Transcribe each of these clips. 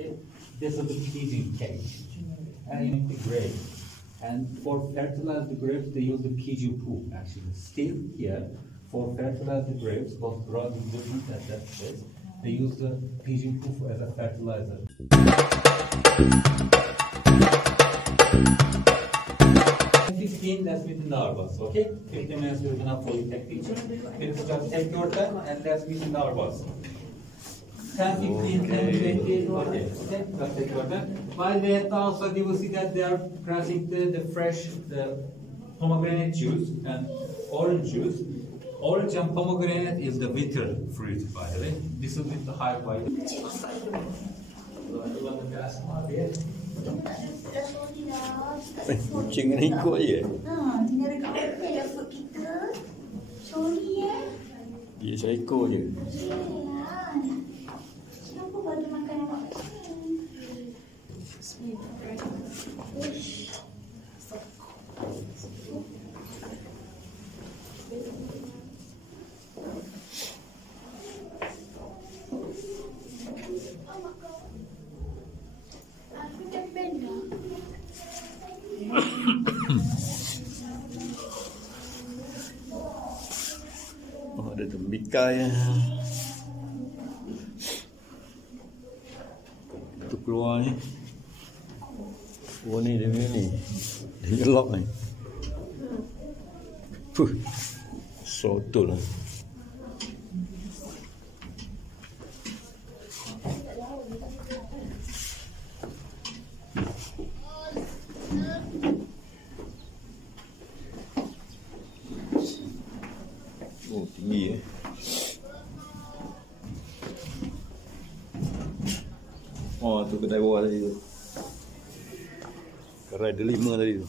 Okay, this is the pigeon cage, and you make the grapes. And for fertilize the grapes, they use the pigeon poo. Actually, still here for fertilize the grapes, because ground is different at that place. They use the pigeon poo as a fertilizer. 15, let's meet the narwhals, okay? 15 minutes is enough for you to take picture. Please just take your time and let's meet the narwhals. 10, 15, 10, 20, okay, just take your time. While they are also, you will see that they are pressing the fresh pomegranate juice and orange juice. Orange and pomegranate is the winter fruit, by the way. This is with the high vitamin. Kucing ni ikut je. Tinggal dekat okey je food kita. Sorry Dia seekor je. Yalah. Kenapa bagi makan awak macam Oh, ada tembikai. Itu keluar ni. Oh ni dia punya ni. Dia gelap ni. Puh. Sotul lah. Oh, tinggi Oh, tu kedai bawah tadi tu. Kedai ada 5 tadi tu.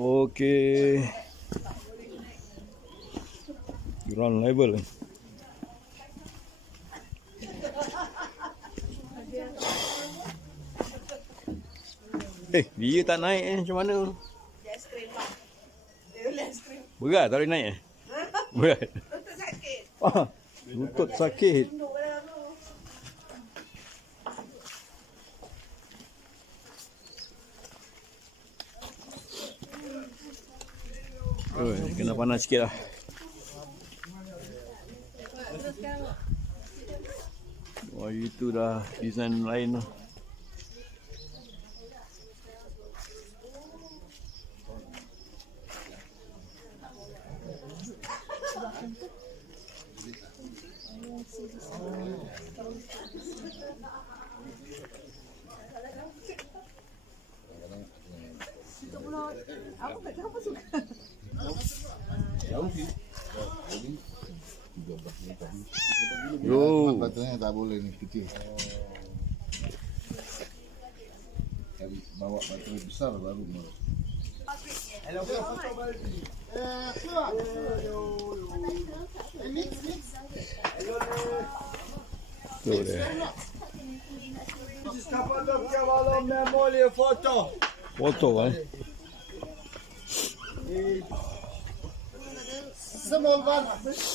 Okey. Ground level ni. Dia tak naik macam mana? Berat tak boleh naik Berat. Lutut sakit. Lutut sakit. Kena panas sikit lah. Wah, itu dah design lain lah. Apa suka? Jauh sih. Yo. Patutnya tak boleh ni kecil. Bawa batu besar baru mau. Hello. Tu dia. Foto kan?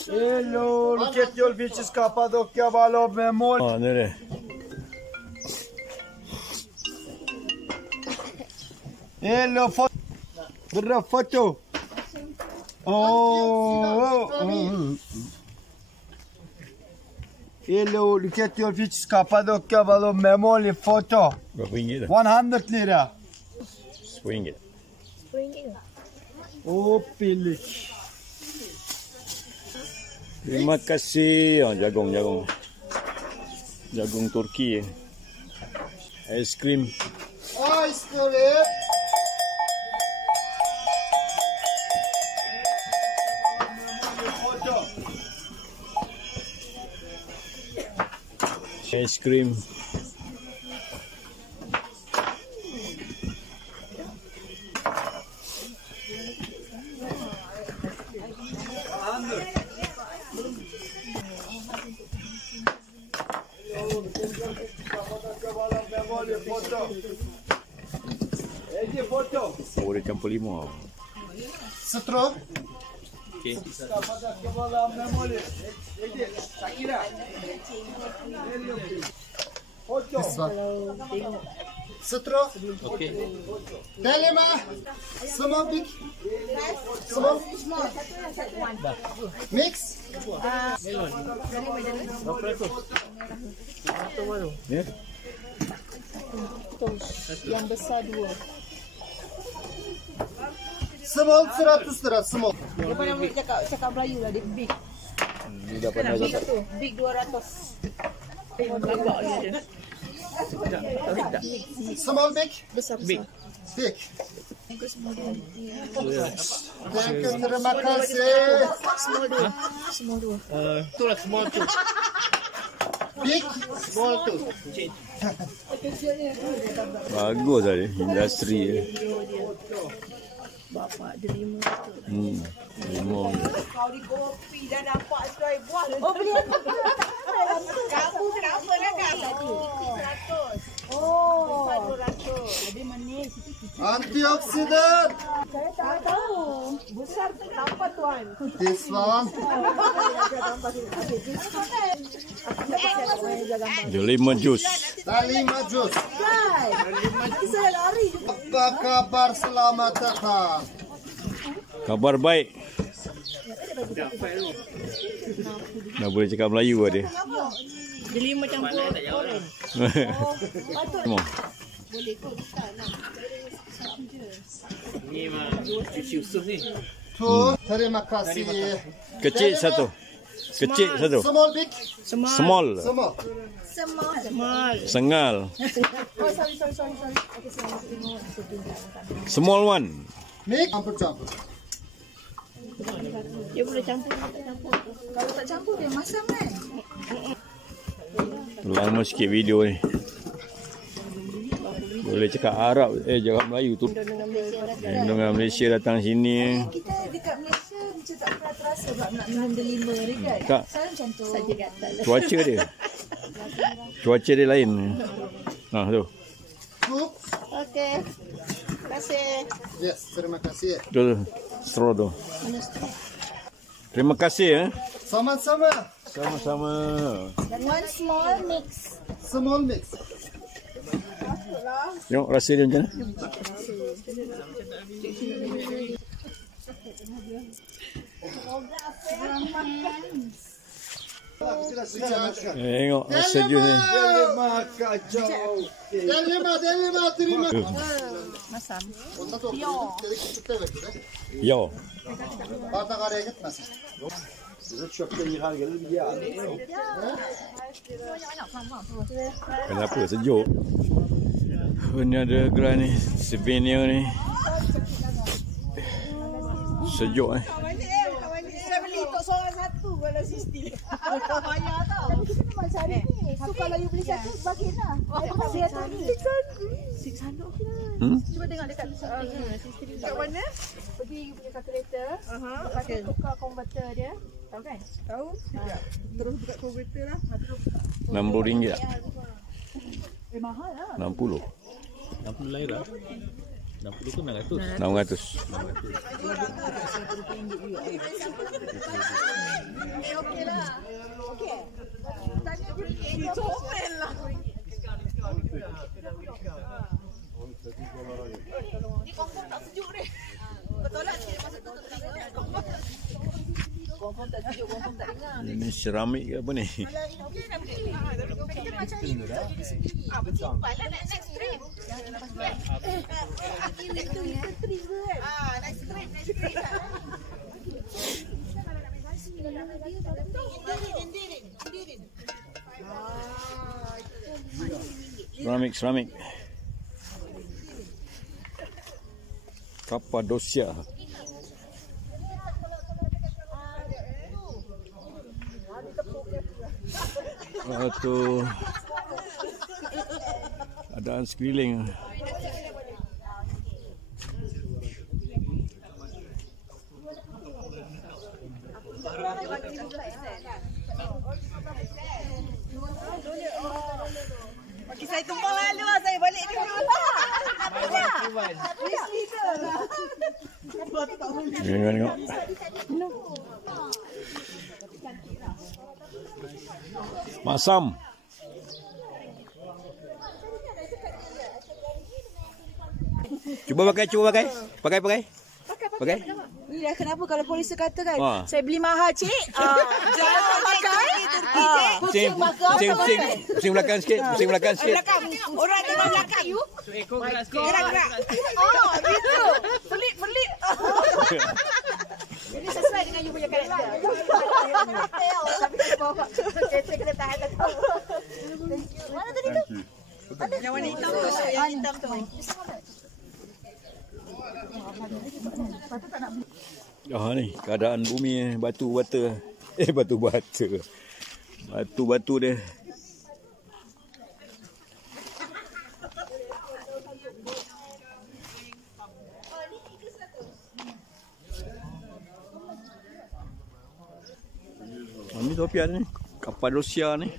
Hello, look at your beaches, Cappadocia, Valo, Memol. Oh, nereye? Hello, foto. Oh. Hello, look at your beaches, Cappadocia, Valo, Memol, photo. Berapa ringgit dah? 100 lira. RM10. Oh, pilih. Terima kasih. Oh, jagung. Jagung Turki. Ais krim. Ice cream. Ais krim. Kappadokia Memoli foto. Edi foto. Oh, dia campur 5. Setro. Okey. Kappadokia Memoli. Edi Shakira. Foto. Setro. Okey. Telema. Small big. Small. Mix. Ya. Yang besar 2. Small 100 lira small. Dia pernah cakap Melayu lah, dia big. Dia dah pernah Big cakap. tu, big 200. Nampak dia. Small big. Besar. Big. Big. Thank you, small dua. Thank you, terima kasih. Small dua. Itulah small tu. Big. Small tu. Bagus lah dia. Industri dia. Bapak dia 5 tu. 5. Kau di kopi dah dapat sekali buah. Oh, beli apa? Kamu kenapa dah 100? Oh. 200. Lebih manis. Antioksidan. Saya tak tahu. Besar tu apa tuan? This one. Delima jus. Talima jus. Nanti saya lari juga. Apa kabar, selamat datang. Kabar baik. Dah boleh cakap Melayu lah dia. Jadi macam oren. Semua. Boleh kot, besar lah. Ni mah cuci usus ni. Tu, terima kasih. Kecil satu. Kecil satu. Small big. Small. Small. Small. Sengal. Oh, sorry. Okay, sorry. Small one. Mix. Campur. Dia boleh campur, tak campur. Kalau tak campur, dia masam kan? Lama sikit video ni. Boleh cakap Arab, cakap Melayu tu. Dengan Malaysia datang sini. Kita dekat Malaysia macam tak pernah terasa sebab nak minum delima ni kan? Tak. Selalu macam tu. Saja gatal. Cuaca dia. Cuaca dia lain. Nah tu. Cook. Okey. Terima kasih. Yes, terima kasih. Tu straw tu. Terima kasih. Sama-sama. Sama-sama. One small mix. Small mix. Tengok rasa dia macam mana? Tengok rasa dia ni. Delima kacau. Delima terima. Masam. Yo. Bardak araya gitmesin. Size çöpten yıkar gelir bir yer. Kenapa sejuk? Ni ada gerai ni, souvenir ni. Sejuk eh. Saya beli untuk seorang satu kalau sistem. Banyak tau. Tapi kita memang cari ni. So kalau you beli satu, bagilah. Saya tahu ni. 600 okey lah. Cuba tengok dekat sistem. Kat mana? Pergi you punya kalkulator. Lepas tu tukar konverter dia. Tahu kan? Tahu? Terus buka komputer lah. RM60. Mahal lah. 60. 60 lain lah. 60 tu 600. 600. Okey lah. Okey. Tanya dia Comel lah. Ni confirm tak sejuk ni. Betul lah sikit masa tu tengok. confirm tak sejuk, confirm tak dengar. Ini ceramik ke apa ni? Kita nak cari di sini. Simpan lah next trip. Itu trip ke kan? Next trip. Ceramik. Kappadokia. Tu adaan sekeliling. Saya tumpang lalu lah. Saya balik dulu. Tengok. Masam. Cuba pakai. Pakai. Ni dah kenapa kalau polis kata kan, Ha. saya beli mahal cik. Jangan pakai. Pusing belakang sikit. Belakang. Orang tengah belakang. Gerak. Oh, gitu. Pelik. Ini sesuai dengan you punya karakter. Tapi kita bawa kereta kena tahan. Mana tadi tu? Yang warna hitam tu. Yang hitam tu. Ni keadaan bumi batu bata. Batu dia. Ini topi ada ni. Kapadosia ni.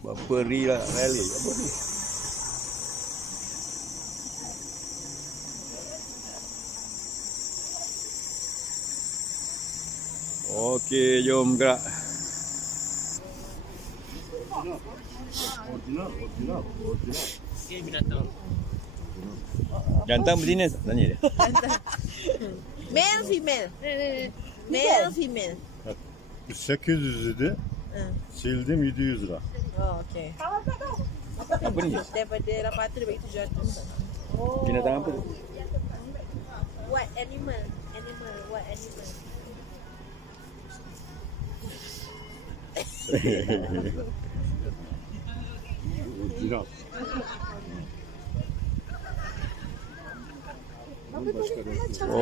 Baperi lah rally. Apa ni? Okey, jom gerak. Jantan betina tanya dia. Male, female. Male, female. 800 idi. Sildim 700 lira. Oh, okey. Apa ni? Daripada 800 dia bagi 700. Binatang apa tu? What animal? What animal? Lira.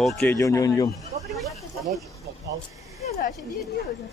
Okey, jom. Ya dah, asyik dia je.